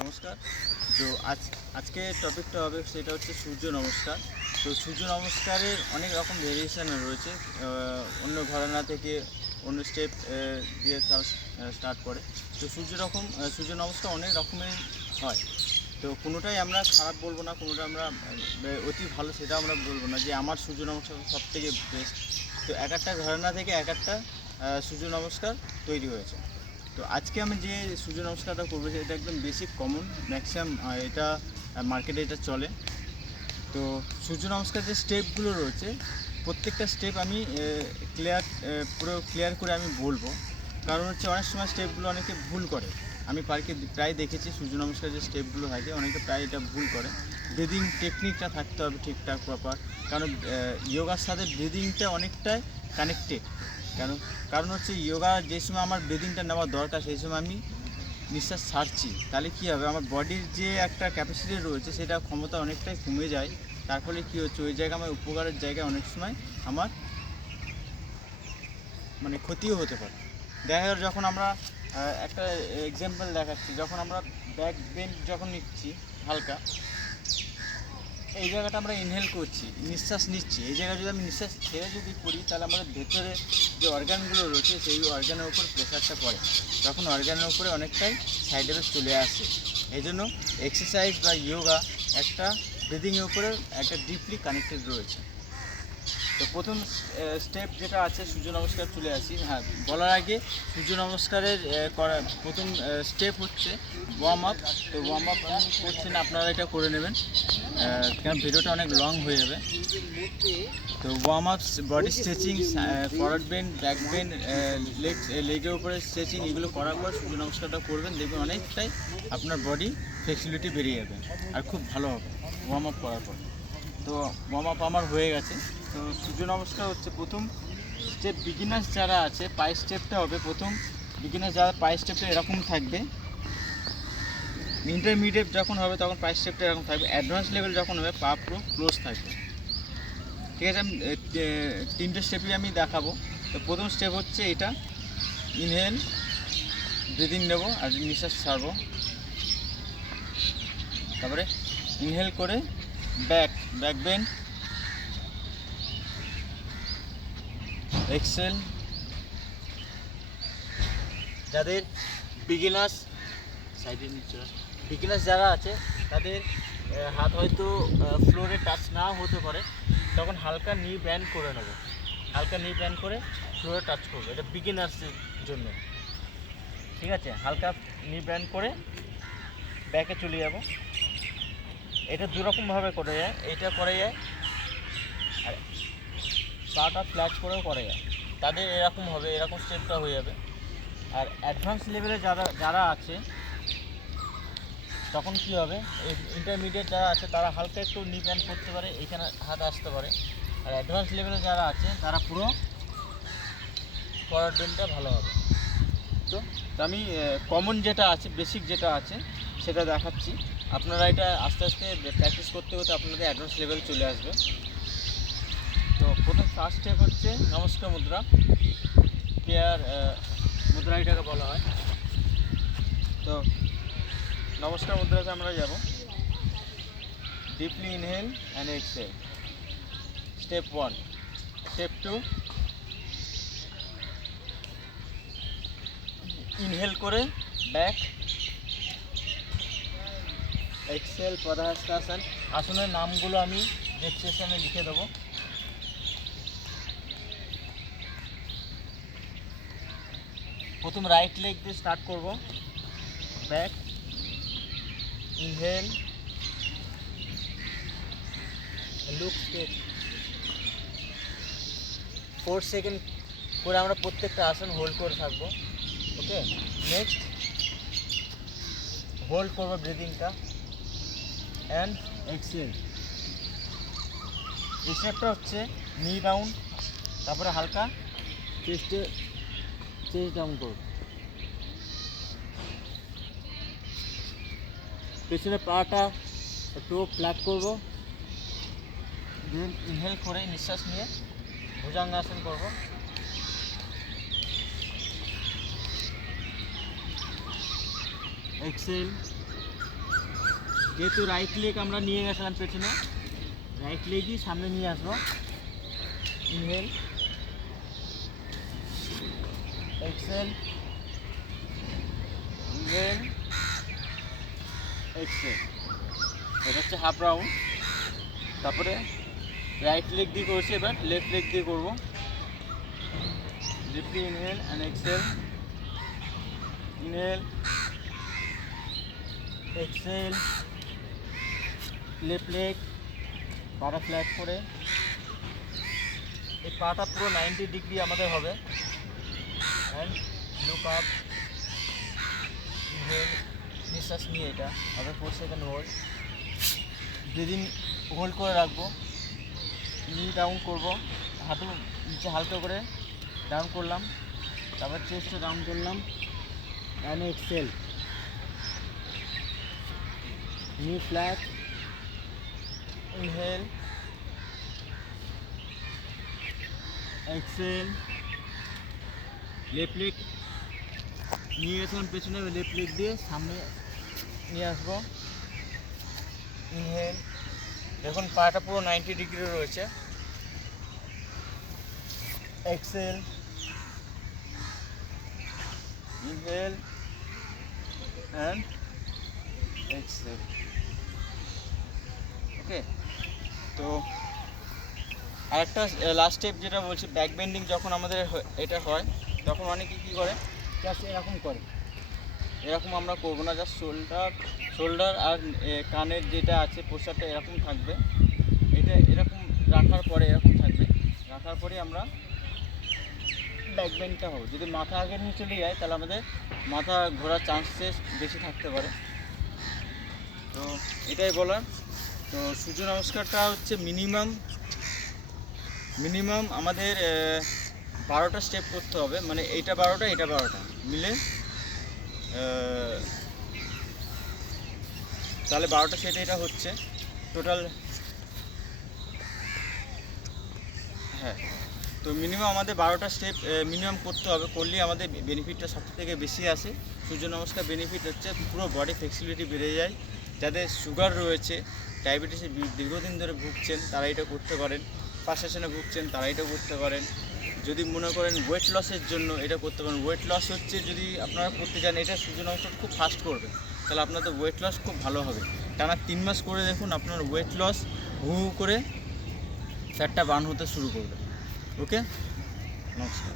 নমস্কার। তো আজকে টপিকটা হবে সেটা হচ্ছে সূর্য নমস্কার। তো সূর্য নমস্কারের অনেক রকম ভেরিয়েশন রয়েছে। অন্য ঘরানা থেকে অন্য স্টেপ দিয়ে তারা স্টার্ট করে। তো সূর্য নমস্কার অনেক রকমের হয়। তো কোনোটাই আমরা খারাপ বলবো না, কোনোটা আমরা অতি ভালো সেটা আমরা বলবো না যে আমার সূর্য নমস্কার সবথেকে বেস্ট। তো এক একটা ঘরানা থেকে এক একটা সূর্য নমস্কার তৈরি হয়েছে। তো আজকে আমি যে সূর্য নমস্কারটা করবো এটা একদম বেসিক কমন, ম্যাক্সিমাম এটা মার্কেটে এটা চলে। তো সূর্য নমস্কার যে স্টেপগুলো রয়েছে প্রত্যেকটা স্টেপ আমি পুরো ক্লিয়ার করে আমি বলবো। কারণ হচ্ছে অনেক সময় স্টেপগুলো অনেকে ভুল করে। আমি প্রায় দেখেছি সূর্য নমস্কার যে স্টেপগুলো হয় অনেকে প্রায় এটা ভুল করে। ব্রিদিং টেকনিকটা থাকতে হবে ঠিকঠাক প্রপার। কারণ যোগার সাথে ব্রিদিংটা অনেকটাই কানেক্টেড। কেন? কারণ হচ্ছে যোগা যে সময় আমার ব্রিদিংটা নেওয়া দরকার সেই সময় আমি নিঃশ্বাস ছাড়ছি, তাহলে কী হবে, আমার বডির যে একটা ক্যাপাসিটি রয়েছে সেটা ক্ষমতা অনেকটাই কমে যায়। তার ফলে কী হচ্ছে, ওই জায়গায় আমার উপকারের জায়গায় অনেক সময় আমার মানে ক্ষতিও হতে পারে। দেখা গেল যখন আমরা একটা এক্সাম্পল দেখাচ্ছি, যখন আমরা ব্যাক বেন্ড যখন নিচ্ছি হালকা, এই জায়গাটা আমরা ইনহেল করছি, নিঃশ্বাস নিচ্ছি, এই জায়গায় যদি আমি নিঃশ্বাস ছেড়ে যদি করি তাহলে আমাদের ভেতরে যে অর্গানগুলো রয়েছে সেই অর্গানের উপর প্রেশারটা পড়ে, তখন অর্গানের উপরে অনেকটাই সাইড এফেক্ট চলে আসে। এই জন্য এক্সারসাইজ বা যোগা একটা ব্রিদিংয়ের উপরে একটা ডিপলি কানেক্টেড রয়েছে। তো প্রথম স্টেপ যেটা আছে সূর্য নমস্কার চলে আসি। হ্যাঁ, বলার আগে সূর্য নমস্কারের প্রথম স্টেপ হচ্ছে ওয়ার্ম আপ। তো ওয়ার্ম আপ আমি করছি না, আপনারা এটা করে নেবেন, কারণ ভিডিওটা অনেক লং হয়ে যাবে। তো warm up, body stretching, forward bend, back bend, লেগের উপরে স্ট্রেচিং, এগুলো করার পর সূর্য নমস্কারটা করবেন, দেখবেন অনেকটাই আপনার বডি ফ্লেক্সিবিলিটি বেরিয়ে যাবে আর খুব ভালো হবে ওয়ার্ম আপ করার পর। তো ওয়ার্ম আপ আমার হয়ে গেছে। তো সূর্য নমস্কার হচ্ছে প্রথম স্টেপ। বিগিনার্স যারা আছে পায়ের স্টেপটা হবে প্রথম। বিগিনার্স যারা পায়ের স্টেপটা এরকম থাকবে, ইন্টারমিডিয়েট যখন হবে তখন পায়ের স্টেপটা এরকম থাকবে, অ্যাডভান্স লেভেল যখন হবে পা পুরো ক্লোজ থাকবে। ঠিক আছে, আমি তিনটে স্টেপই আমি দেখাবো। তো প্রথম স্টেপ হচ্ছে এটা, ইনহেল, ব্রিদিং নেবো আর নিঃশ্বাস ছাড়বো। তারপরে ইনহেল করে ব্যাক বেন্ড, এক্সেল। যাদের বিগিনার্স যারা আছে তাদের হাত হয়তো ফ্লোরে টাচ নাও হতে পারে, তখন হালকা নি ব্যান্ড করে নেব, হালকা নি ব্যান্ড করে ফ্লোরে টাচ করবো, এটা বিগিনার্সের জন্য। ঠিক আছে, হালকা নি ব্যান্ড করে ব্যাকে চলে যাব। এটা দুরকমভাবে করে যায়, এটা করে যায় আর পাটা ফ্ল্যাট করেও করে যায়। তাদের এরকম হবে, এরকম স্টেপটা হয়ে যাবে। আর অ্যাডভান্স লেভেলে যারা আছে তখন কী হবে, ইন্টারমিডিয়েট যারা আছে তারা হালকা একটু নি ব্যান্ড করতে পারে, এইখানে হাত আসতে পারে। আর অ্যাডভান্স লেভেলে যারা আছে তারা পুরো ফরওয়ার্ড বেন্ডটা ভালো হবে। তো আমি কমন যেটা আছে, বেসিক যেটা আছে সেটা দেখাচ্ছি। আপনারা এটা আস্তে আস্তে প্র্যাকটিস করতে করতে আপনাদের অ্যাডভান্স লেভেল চলে আসবে। তো প্রথম ফার্স্ট স্টেপ হচ্ছে নমস্কার মুদ্রা, কেয়ার মুদ্রা এটাকে বলা হয়। তো নমস্কার মুদ্রাতে আমরা যাব, deeply inhale and exhale, step 1। Step 2, inhale করে ব্যাক, এক্সেল পদাহস্তাসন। আসনের নামগুলো আমি ডেসক্রিপশনে লিখে দেবো। প্রথম রাইট লেগ দিয়ে স্টার্ট করব, back, inhale, look straight, 4 second করে আমরা প্রত্যেকটা আসন হোল্ড করে থাকবো। ওকে, নেক্সট হোল্ড করবো ব্রিদিংটা অ্যান্ড এক্সেল। এই স্টেপটা হচ্ছে নি ডাউন, তারপরে হালকা চেস্ট ডাউন করব, পেছনে পাটা একটু ফ্ল্যাট করব, দেন ইনহেল করে নিঃশ্বাস নিয়ে ভুজঙ্গাসন করব। এক্সেল, যেহেতু রাইট লেগ আমরা নিয়ে গেছিলাম পেছনে, রাইট লেগই সামনে নিয়ে আসবো। Inhale, exhale, inhale, exhale. এটা হচ্ছে হাফ রাউন্ড। তারপরে রাইট লেগ দিয়ে করছি, এবার লেফট লেগ দিয়ে করবো। Left inhale and exhale, inhale, exhale, left leg, পাটা ফ্ল্যাট করে। এই পাটা পুরো 90 ডিগ্রি আমাদের হবে। অ্যান্ড লুক আপ, ইনহেল, নিঃশ্বাস নিয়ে এটা আবার 4 সেকেন্ড হোল্ড, ব্রিদিং হোল্ড করে রাখবো। নি ডাউন করব, হাঁটু নিচে হালকা করে ডাউন করলাম, তারপর চেস্টটা ডাউন করলাম। And exhale, knee flat, inhale, exhale, left leg নিয়ে গেছিলাম পেছনে, লেফট লেগ দিয়ে সামনে নিয়ে আসবো। ইনহেল, দেখুন পাটা পুরো 90 ডিগ্রি রয়েছে। Exhale, inhale and exhale. Okay, তো আরেকটা লাস্ট স্টেপ যেটা বলছি, ব্যাক বেন্ডিং যখন আমাদের এটা হয় তখন অনেকে কী করে, জাস্ট এরকম করে। এরকম আমরা করবো না, জাস্ট শোল্ডার আর কানের যেটা আছে পোস্টারটা এরকম থাকবে। এটা এরকম রাখার পরে এরকম থাকবে, রাখার পরে আমরা ব্যাক বেন্ডটা হবে। যদি মাথা আগে নিয়ে চলে যায় তাহলে আমাদের মাথা ঘোরার চান্সেস বেশি থাকতে পারে। তো এটাই বলার। তো সূর্য নমস্কারটা হচ্ছে মিনিমাম আমাদের 12টা স্টেপ করতে হবে, মানে এইটা 12টা এটা 12টা মিলে তাহলে 12টা সেট এটা হচ্ছে টোটাল। হ্যাঁ, তো মিনিমাম আমাদের 12টা স্টেপ মিনিমাম করতে হবে, করলেই আমাদের বেনিফিটটা সবথেকে বেশি আসে। সূর্য নমস্কার বেনিফিট হচ্ছে পুরো বডি ফ্লেক্সিবিলিটি বেড়ে যায়। যাদের সুগার রয়েছে, ডায়াবেটিসে দীর্ঘদিন ধরে ভুগছেন তারা এটা করতে পারেন, পাশাসনে ভুগছেন তারা এটা করতে পারেন। যদি মনে করেন ওয়েট লসের জন্য এটা করতে পারেন। ওয়েট লস হচ্ছে যদি আপনারা করতে চান, এটা সূর্য নমস্কার খুব ফাস্ট করবে, তাহলে আপনাদের ওয়েট লস খুব ভালো হবে। টানা 3 মাস করে দেখুন আপনার ওয়েট লস হু করে ফ্যাটটা বার্ন হতে শুরু করবে। ওকে, নমস্কার।